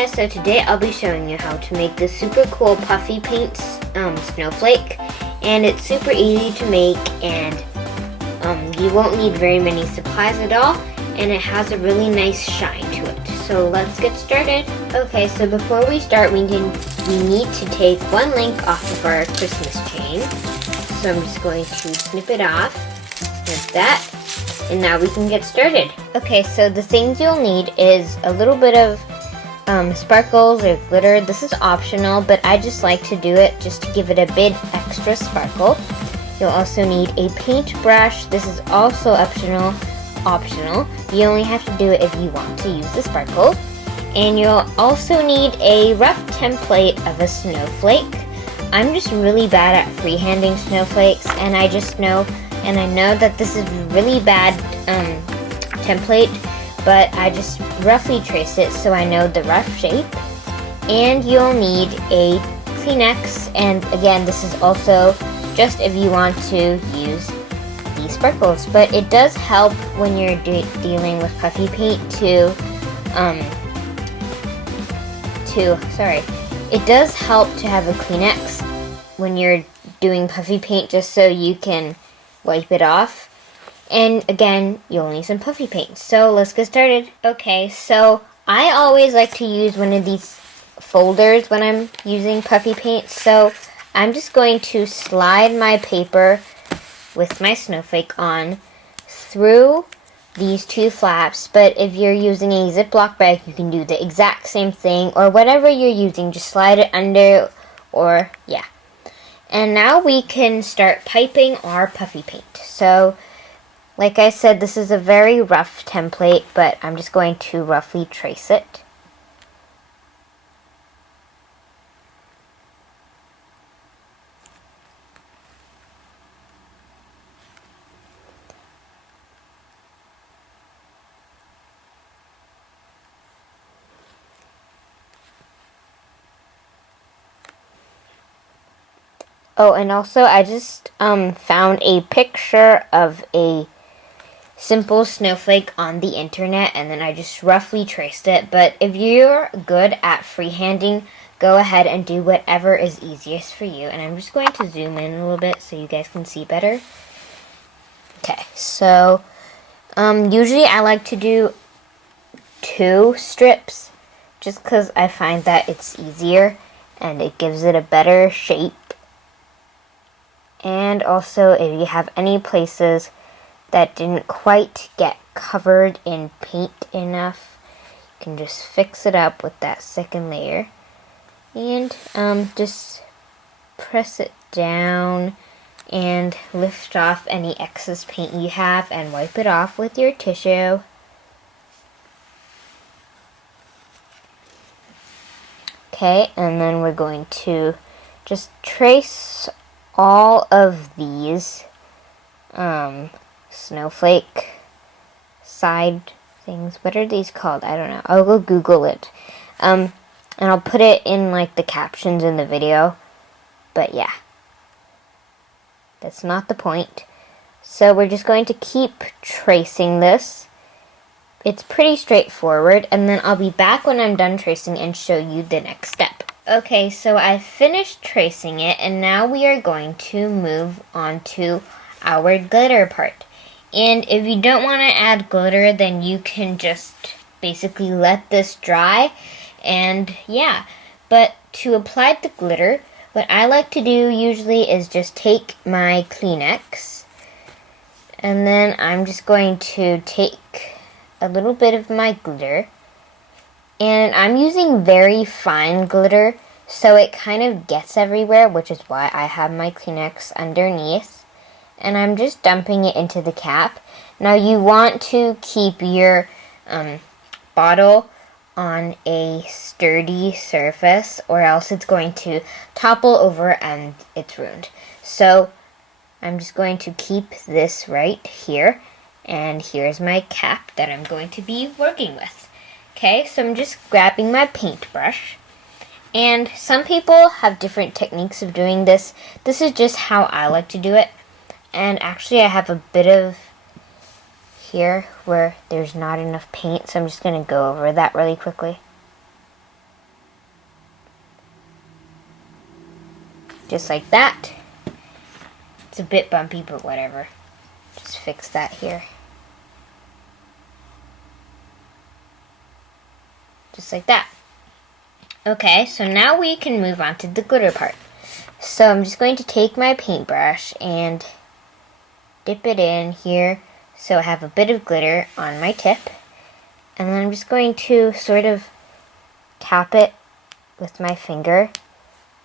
guys, so today I'll be showing you how to make this super cool Puffy Paint Snowflake, and it's super easy to make, and you won't need very many supplies at all, and it has a really nice shine to it. So let's get started. Okay, so before we start, we need to take one link off of our Christmas chain. So I'm just going to snip it off, snip that, and now we can get started. Okay, so the things you'll need is a little bit of sparkles or glitter. This is optional, but I just like to do it just to give it a bit extra sparkle. You'll also need a paintbrush. This is also optional. You only have to do it if you want to use the sparkles. And you'll also need a rough template of a snowflake. I'm just really bad at freehanding snowflakes, and I know that this is a really bad template, but I just roughly trace it so I know the rough shape. And you'll need a Kleenex, and again, this is also just if you want to use these sparkles, but it does help when you're dealing with puffy paint it does help to have a Kleenex when you're doing puffy paint, just so you can wipe it off. And again, you'll need some puffy paint. So let's get started. Okay, so I always like to use one of these folders when I'm using puffy paint. So I'm just going to slide my paper with my snowflake on through these two flaps. But if you're using a Ziploc bag, you can do the exact same thing, or whatever you're using, just slide it under, or yeah. And now we can start piping our puffy paint. So like I said, this is a very rough template, but I'm just going to roughly trace it. Oh, and also I just found a picture of a simple snowflake on the internet, and then I just roughly traced it. But if you're good at freehanding, go ahead and do whatever is easiest for you. And I'm just going to zoom in a little bit so you guys can see better. Okay, so usually I like to do 2 strips just because I find that it's easier and it gives it a better shape. And also, if you have any places that didn't quite get covered in paint enough, you can just fix it up with that second layer. And just press it down and lift off any excess paint you have and wipe it off with your tissue. Okay, and then we're going to just trace all of these snowflake side things. What are these called? I don't know. I'll go Google it. And I'll put it in like the captions in the video. But yeah, that's not the point. So we're just going to keep tracing this. It's pretty straightforward, and then I'll be back when I'm done tracing and show you the next step. Okay, so I finished tracing it, and now we are going to move on to our glitter part. And if you don't want to add glitter, then you can just basically let this dry, and yeah. But to apply the glitter, what I like to do usually is just take my Kleenex, and then I'm just going to take a little bit of my glitter. And I'm using very fine glitter, so it kind of gets everywhere, which is why I have my Kleenex underneath. And I'm just dumping it into the cap. Now you want to keep your bottle on a sturdy surface, or else it's going to topple over and it's ruined. So I'm just going to keep this right here. And here's my cap that I'm going to be working with. Okay, so I'm just grabbing my paintbrush, and some people have different techniques of doing this. This is just how I like to do it, and actually I have a bit of here where there's not enough paint, so I'm just going to go over that really quickly. just like that. It's a bit bumpy, but whatever. Just fix that here. Just like that. Okay, so now we can move on to the glitter part. So I'm just going to take my paintbrush and dip it in here so I have a bit of glitter on my tip. And then I'm just going to sort of tap it with my finger,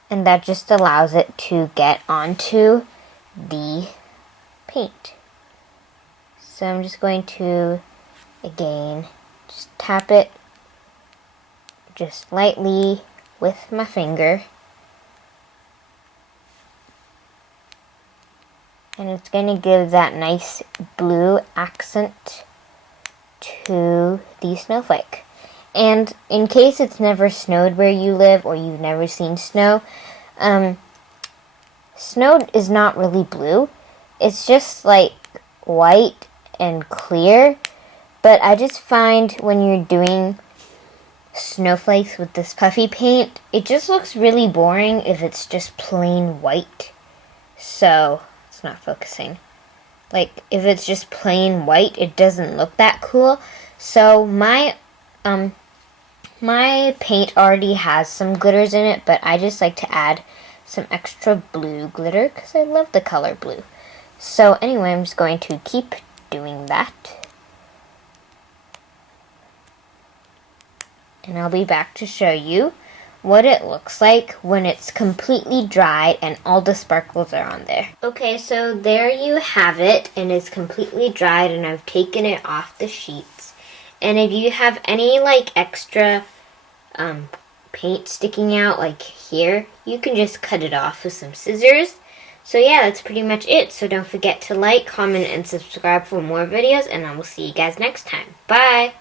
and that just allows it to get onto the paint. So I'm just going to, again, just tap it just lightly with my finger. And it's going to give that nice blue accent to the snowflake. And in case it's never snowed where you live or you've never seen snow, snow is not really blue. It's just like white and clear. But I just find when you're doing snowflakes with this puffy paint, it just looks really boring if it's just plain white. So, it's not focusing. Like, if it's just plain white, it doesn't look that cool. So, my paint already has some glitters in it, but I just like to add some extra blue glitter because I love the color blue. So, anyway, I'm just going to keep doing that. And I'll be back to show you what it looks like when it's completely dried and all the sparkles are on there. Okay, so there you have it, and it's completely dried, and I've taken it off the sheets. And if you have any like extra paint sticking out like here, you can just cut it off with some scissors. So yeah, that's pretty much it. So don't forget to like, comment, and subscribe for more videos, and I will see you guys next time. Bye!